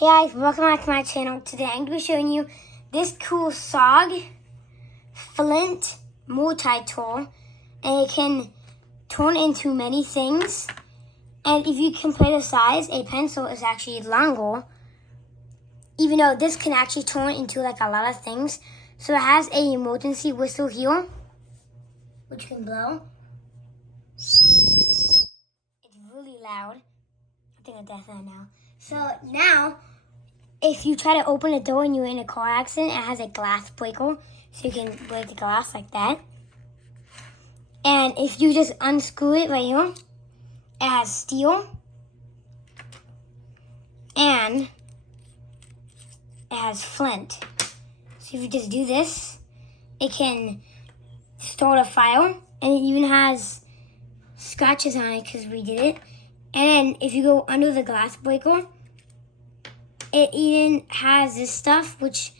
Hey guys, welcome back to my channel. Today I'm going to be showing you this cool SOG flint multi-tool, and it can turn into many things. And if you compare the size, a pencil is actually longer, even though this can actually turn into like a lot of things. So it has a emergency whistle here, which can blow. It's really loud. I think I'm definitely now. So now, if you try to open a door and you're in a car accident, it has a glass breaker, so you can break the glass like that. And if you just unscrew it right here, it has steel, and it has flint. So if you just do this, it can start a fire, and it even has scratches on it because we did it. And then if you go under the glass breaker, it even has this stuff which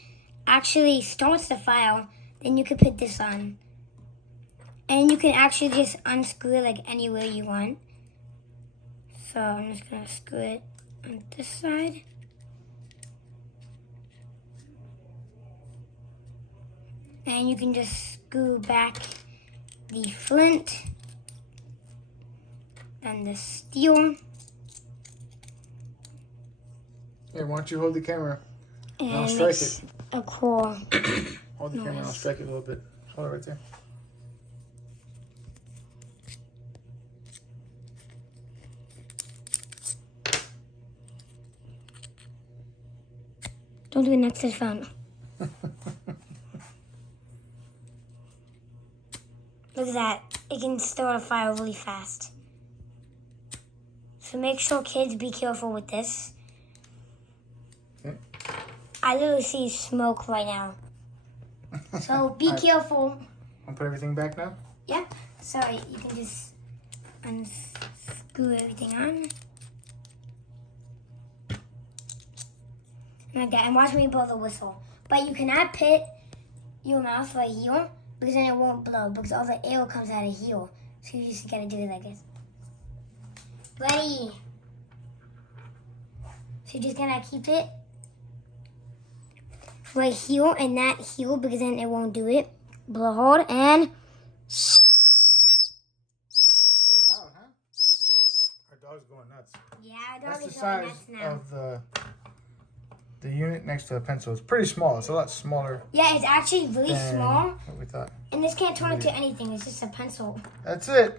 actually starts the fire. Then you can put this on. And you can actually just unscrew it like anywhere you want. So I'm just going to screw it on this side. And you can just screw back the flint and the steel. Here, why don't you hold the camera? And I'll strike it. A cool. Hold the camera and I'll strike it a little bit. Hold it right there. Don't do it next to the phone. Look at that. It can start a fire really fast. So make sure kids be careful with this. Okay. I literally see smoke right now. So be careful. I'll put everything back now? Yep. So you can just unscrew everything on. Like that. And watch me blow the whistle. But you cannot put your mouth right here, because then it won't blow, because all the air comes out of here. So you just gotta do it like this. Ready? So you're just gonna keep it right here and not here, because then it won't do it. Blow hard and... Pretty loud, huh? Our dog's going nuts. Yeah, our dog That's the is going size nuts now. of the unit next to the pencil. It's pretty small. It's a lot smaller Yeah, it's actually really than small. what we thought. And this can't turn into anything. It's just a pencil. That's it.